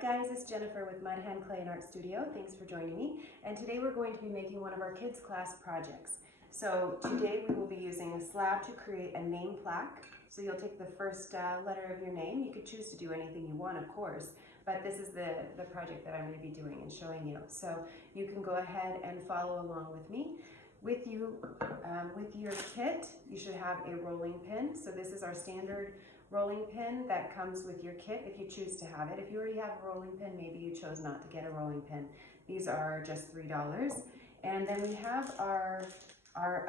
guys, it's Jennifer with Mud Hand Clay and Art Studio. Thanks for joining me. And today we're going to be making one of our kids' class projects. So today we will be using a slab to create a name plaque. So you'll take the first letter of your name. You could choose to do anything you want, of course, but this is the project that I'm going to be doing and showing you. So you can go ahead and follow along with me. With your kit, you should have a rolling pin. So this is our standard rolling pin that comes with your kit if you choose to have it. If you already have a rolling pin, maybe you chose not to get a rolling pin. These are just $3. And then we have our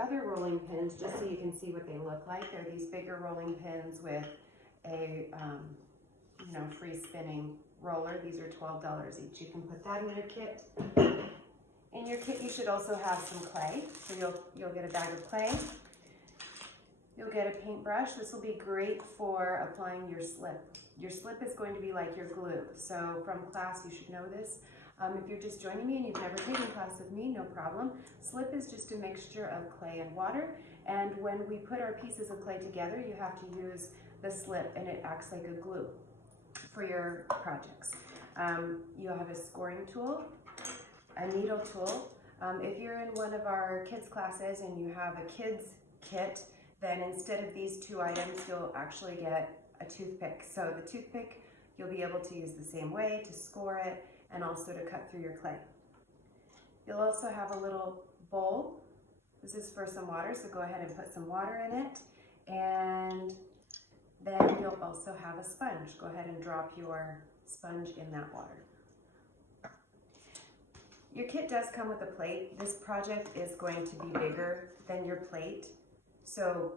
other rolling pins, just so you can see what they look like. They're these bigger rolling pins with a free spinning roller. These are $12 each. You can put that in your kit. In your kit, you should also have some clay. So you'll get a bag of clay. You'll get a paintbrush. This will be great for applying your slip. Your slip is going to be like your glue. So from class, you should know this. If you're just joining me and you've never taken class with me, no problem. Slip is just a mixture of clay and water. And when we put our pieces of clay together, you have to use the slip, and it acts like a glue for your projects. You'll have a scoring tool, a needle tool. If you're in one of our kids classes and you have a kids kit, then instead of these two items, you'll actually get a toothpick. So the toothpick, you'll be able to use the same way to score it and also to cut through your clay. You'll also have a little bowl. This is for some water, so go ahead and put some water in it. And then you'll also have a sponge. Go ahead and drop your sponge in that water. Your kit does come with a plate. This project is going to be bigger than your plate. So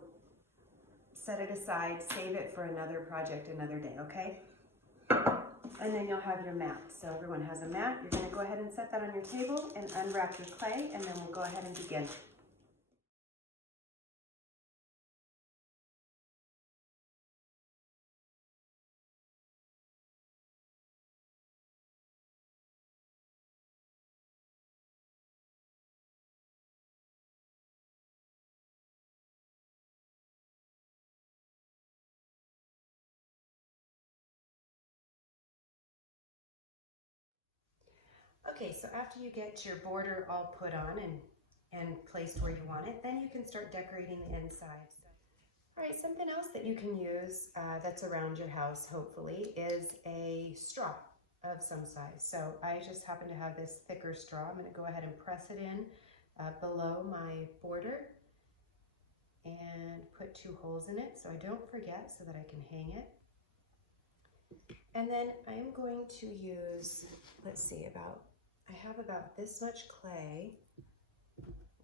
set it aside, save it for another project another day, okay? And then you'll have your mat. So everyone has a mat. You're going to go ahead and set that on your table and unwrap your clay, and then we'll go ahead and begin. Okay, so after you get your border all put on and placed where you want it, then you can start decorating the inside. All right, something else that you can use that's around your house, hopefully, is a straw of some size. So I just happen to have this thicker straw. I'm going to go ahead and press it in below my border and put 2 holes in it so I don't forget, so that I can hang it. And then I'm going to use, let's see, I have about this much clay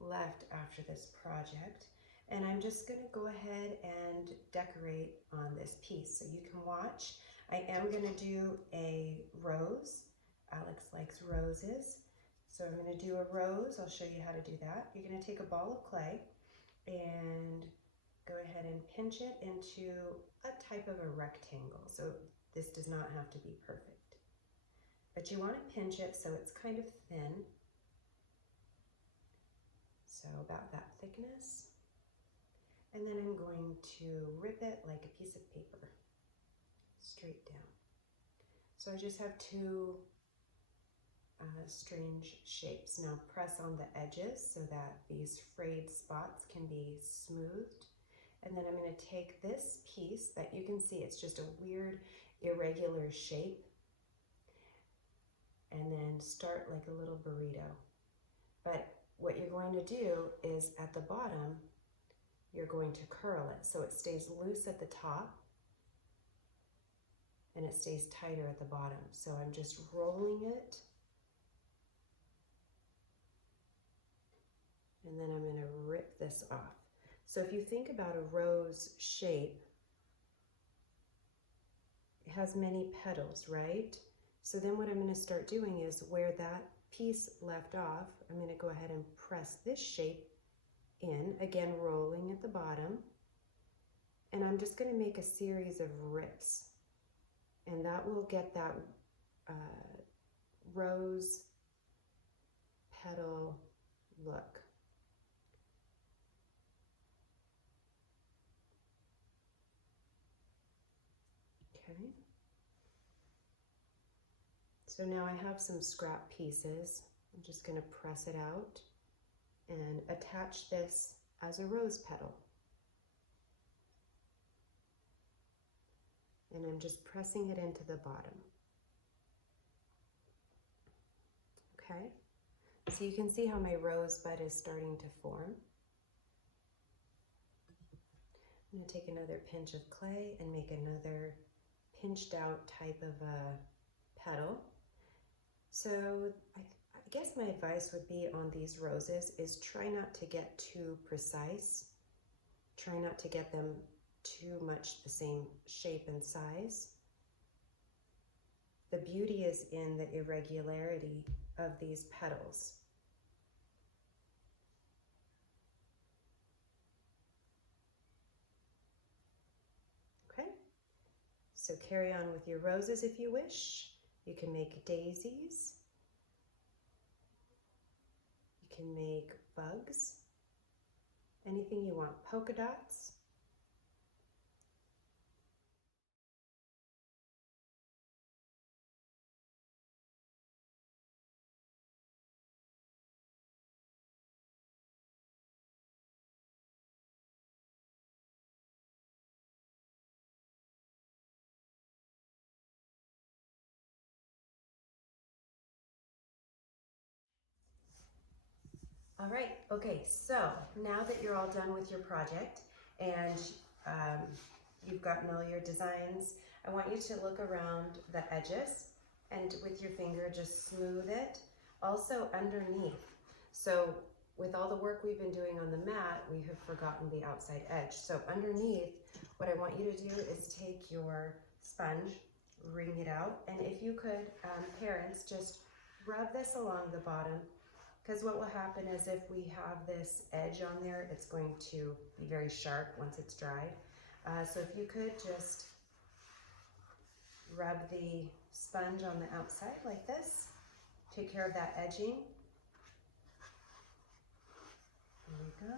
left after this project, and I'm just going to go ahead and decorate on this piece. So you can watch. I am going to do a rose. Alex likes roses. So I'm going to do a rose. I'll show you how to do that. You're going to take a ball of clay and go ahead and pinch it into a type of a rectangle. So this does not have to be perfect, but you want to pinch it so it's kind of thin. So about that thickness. And then I'm going to rip it like a piece of paper, straight down. So I just have 2 strange shapes. Now press on the edges so that these frayed spots can be smoothed. And then I'm going to take this piece that you can see, it's just a weird irregular shape, and then start like a little burrito. But what you're going to do is at the bottom, you're going to curl it so it stays loose at the top and it stays tighter at the bottom. So I'm just rolling it, and then I'm going to rip this off. So if you think about a rose shape, it has many petals, right? So then what I'm going to start doing is where that piece left off, I'm going to go ahead and press this shape in, again rolling at the bottom, and I'm just going to make a series of rips, and that will get that rose petal look. Okay. So now I have some scrap pieces. I'm just going to press it out and attach this as a rose petal. And I'm just pressing it into the bottom. Okay, so you can see how my rosebud is starting to form. I'm going to take another pinch of clay and make another pinched out type of a petal. So I guess my advice would be on these roses is try not to get too precise. Try not to get them too much the same shape and size. The beauty is in the irregularity of these petals. Okay, so carry on with your roses if you wish. You can make daisies. You can make bugs. Anything you want, polka dots. All right, okay, so now that you're all done with your project and you've gotten all your designs, I want you to look around the edges and with your finger just smooth it. Also underneath. So with all the work we've been doing on the mat, we have forgotten the outside edge. So underneath, what I want you to do is take your sponge, wring it out, and if you could, parents, just rub this along the bottom. Because what will happen is if we have this edge on there, it's going to be very sharp once it's dried. So if you could just rub the sponge on the outside like this, take care of that edging. There we go.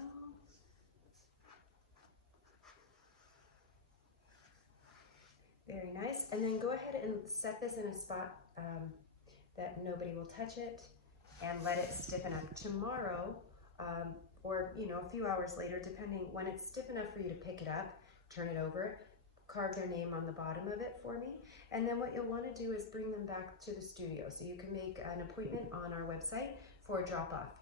Very nice. And then go ahead and set this in a spot that nobody will touch it, and let it stiffen up. Tomorrow, or a few hours later, depending when it's stiff enough for you to pick it up, turn it over, carve their name on the bottom of it for me. And then what you'll want to do is bring them back to the studio. So you can make an appointment on our website for a drop off.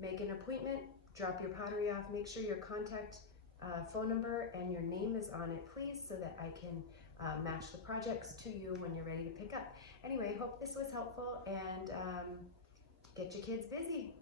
Make an appointment, drop your pottery off, make sure your contact phone number and your name is on it, please, so that I can match the projects to you when you're ready to pick up. Anyway, hope this was helpful, and get your kids busy.